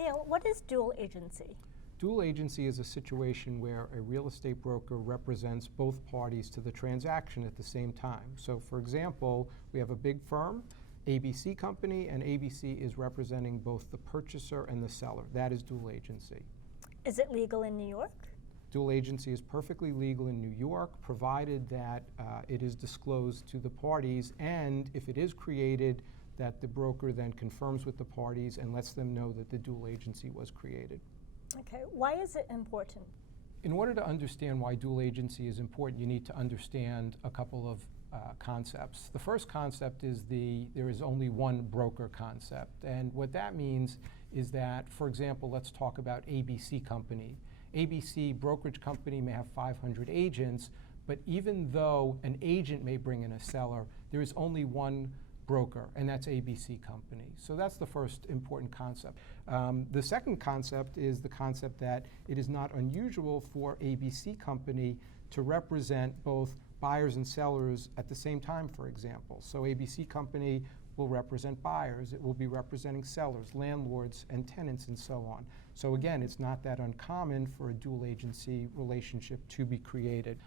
Neil, what is dual agency? Dual agency is a situation where a real estate broker represents both parties to the transaction at the same time. So for example, we have a big firm, ABC Company, and ABC is representing both the purchaser and the seller. That is dual agency. Is it legal in New York? Dual agency is perfectly legal in New York, provided that it is disclosed to the parties, and if it is created, that the broker then confirms with the parties and lets them know that the dual agency was created. Okay, why is it important? In order to understand why dual agency is important, you need to understand a couple of concepts. The first concept is there is only one broker concept. And what that means is that, for example, let's talk about ABC Company. ABC brokerage company may have 500 agents, but even though an agent may bring in a seller, there is only one broker, and that's ABC Company. So that's the first important concept. The second concept is the concept that it is not unusual for ABC Company to represent both buyers and sellers at the same time, for example. So ABC Company will represent buyers, it will be representing sellers, landlords, and tenants, and so on. So again, it's not that uncommon for a dual agency relationship to be created.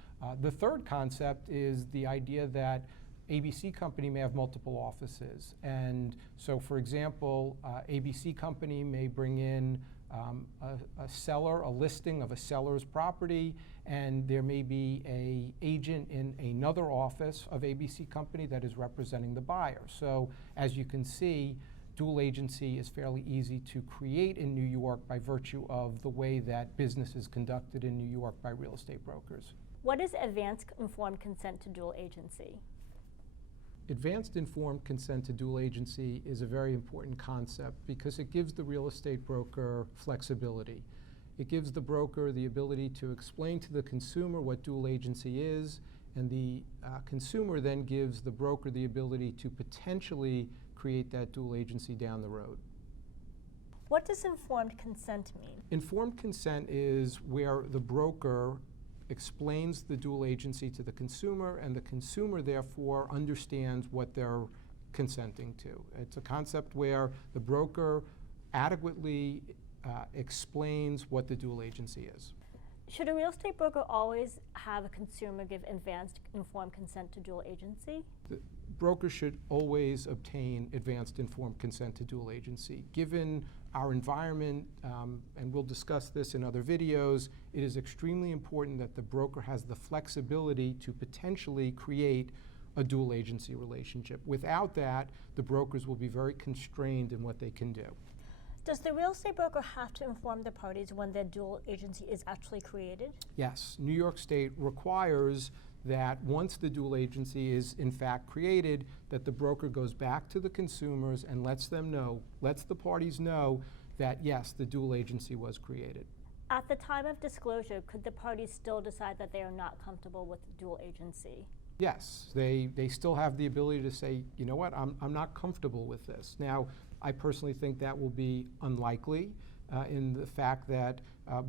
The third concept is the idea that ABC Company may have multiple offices. And so, for example, ABC Company may bring in a seller, a listing of a seller's property, and there may be an agent in another office of ABC Company that is representing the buyer. So, as you can see, dual agency is fairly easy to create in New York by virtue of the way that business is conducted in New York by real estate brokers. What is advanced informed consent to dual agency? Advanced informed consent to dual agency is a very important concept because it gives the real estate broker flexibility. It gives the broker the ability to explain to the consumer what dual agency is, and the consumer then gives the broker the ability to potentially create that dual agency down the road. What does informed consent mean? Informed consent is where the broker explains the dual agency to the consumer, and the consumer therefore understands what they're consenting to. It's a concept where the broker adequately explains what the dual agency is. Should a real estate broker always have a consumer give advanced informed consent to dual agency? The broker should always obtain advanced informed consent to dual agency. Given our environment, and we'll discuss this in other videos, it is extremely important that the broker has the flexibility to potentially create a dual agency relationship. Without that, the brokers will be very constrained in what they can do. Does the real estate broker have to inform the parties when their dual agency is actually created? Yes. New York State requires that once the dual agency is in fact created, that the broker goes back to the consumers and lets them know, lets the parties know that yes, the dual agency was created. At the time of disclosure, could the parties still decide that they are not comfortable with the dual agency? Yes, they still have the ability to say, you know what, I'm not comfortable with this. Now, I personally think that will be unlikely in the fact that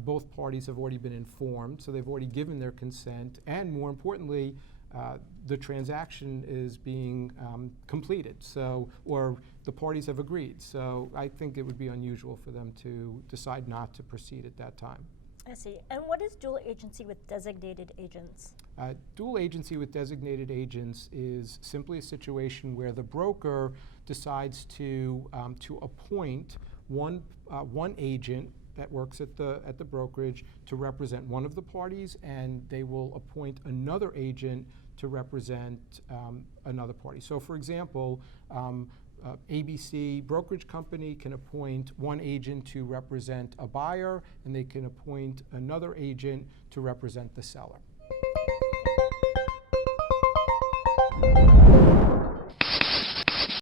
both parties have already been informed, so they've already given their consent, and more importantly, the transaction is being completed, or the parties have agreed. So I think it would be unusual for them to decide not to proceed at that time. I see. And what is dual agency with designated agents? Dual agency with designated agents is simply a situation where the broker decides to appoint one agent that works at the brokerage to represent one of the parties, and they will appoint another agent to represent another party. So, for example, ABC brokerage company can appoint one agent to represent a buyer, and they can appoint another agent to represent the seller.